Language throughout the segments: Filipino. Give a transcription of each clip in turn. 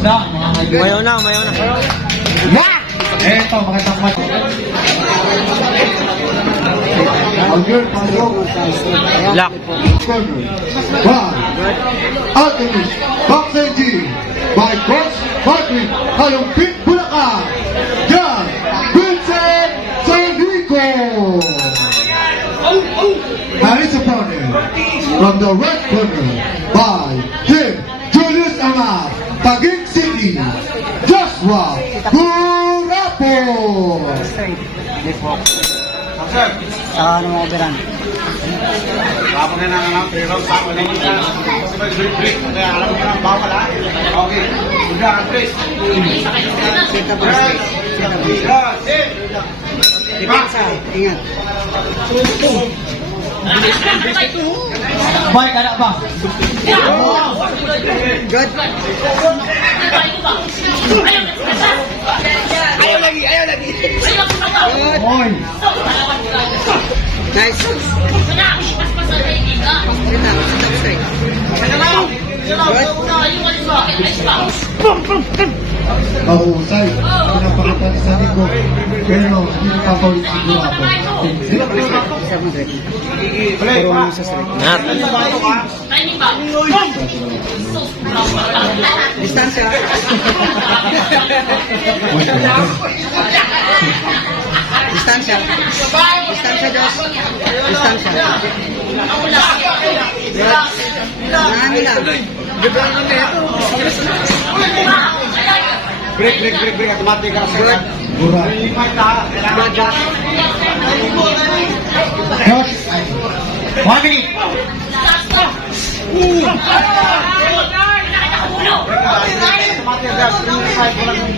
isda, mga kaibigan. Mayaw na, mayaw na. Yeah! Eto, magandang match. Alger pasok. By Alchemist. Boxing G. By Coach Bulacan. Vincent Sandico. And his opponent from the red corner by Jim Julius. Taguig City. Joshua Gurapo. Saka ano mo operan? Tapos na lang ang pero sa na yung kaya alam na bawal. Okay. Udah Andres. Sita straight. Depensa, ingat. Bay, kada ba? Good. Ayaw lagi, ayaw lagi. Good. Oy! Nice. Po straight. Good. Mahusay. Pinapakita ni Sandico. Pero hindi nakakaulit siguro ako. Isa mo straight. Puro mo sa straight. Nat. Distansya. Distansya. Distansya, Diyos. Distansya. Nangangin lang. Break break break break automatic ka. Good. Gura. Limit ha. Good, Josh. Josh! One minute!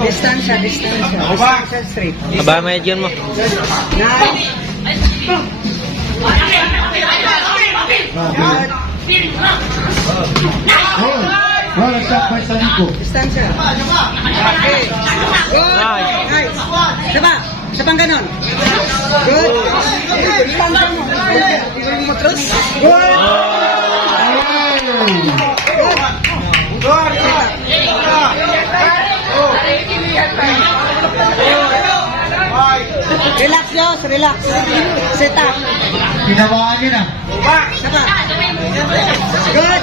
Distansya, distansya. Distansya, straight. Aba, may yun mo. Nice. Oh, well, shot by Sandico. Distansya. Okay. Good. Nice. Isa pa. Isa pang ganon. Good. Distansya mo. Matras. Good. Good. Relax, Diyos. Relax. Sit up. Pinawaan niyo na. Isa pa. Good.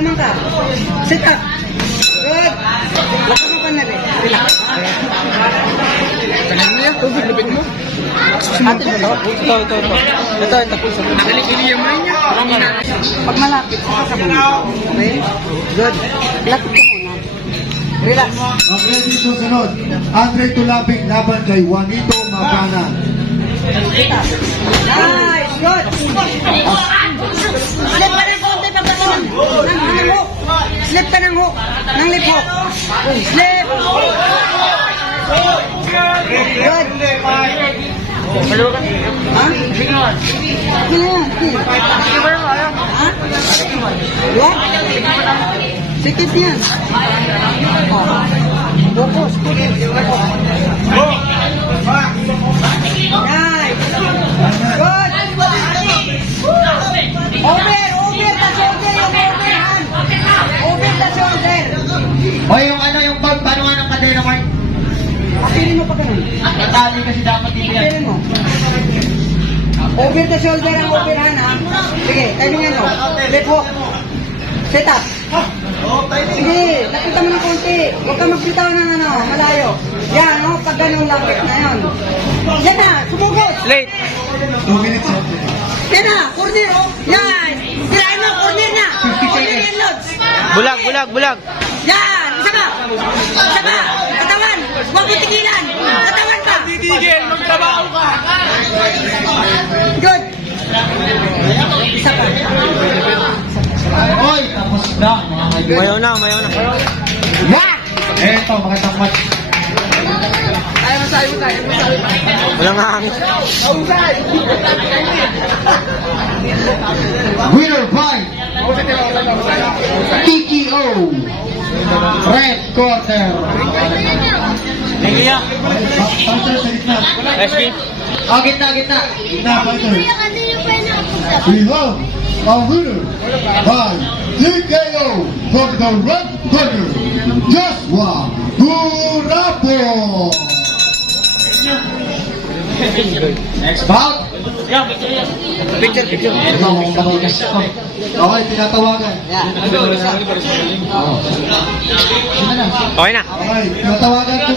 Lamang ka. Sit up. Good. Huwag ka magmadali. Relax. Tagal mo. Tubig, lubig mo. Ate mo to? Ito, ito, ito. Ito, ito. Nalikiliyan mo rin yan. Pag malapit, saka sa muna. Okay? Good. Lapit ka muna. Relax. Okay, dito sunod. Andre Tulabing laban kay Juanito up. Nice. Good. Ng konti pag ganun. Ng, hook. Slip ka ng hook. Ng lip hook. Slip. Good. Ha? What? Sikit yan. Oh. Focus. Nice. Yung ano, yung pag paano nga ng kadena, Mark? Apilin mo pa ganun. Natali kasi dapat dito yan. Apilin mo. Over the shoulder ang overhand ha. Sige, timing mo. Left hook. Set up. Sige, nakita mo ng konti. Huwag ka magbitaw ng ano, malayo. Yan, no? Pag ganun lapit na yun. Yan na, sumugod. Late. 2 minutes left. Yan na, corner. oh. Yan. Sirain mo, corner na. Corner yan, Lods. Bulag, bulag, bulag. Yan, pa. Katawan. Huwag mo tigilan. Katawan pa. Tigil, magtrabaho ka. Good. Isa pa. Oy, tapos na, mga kaibigan. Mayaw na, mayaw na. Yeah! Eto, magandang match. Walang hangin. Winner by TKO Red corner. Gitna. SB. Oh, gitna, gitna. Gitna, fighter. Kuya, kanino pa yung nakapunta? We have a winner by TKO from the red corner, Joshua Gurapo. Next bout. Picture, picture. Ito, mukhang babagas ko. Okay, tinatawagan. Okay na. Okay, tinatawagan ko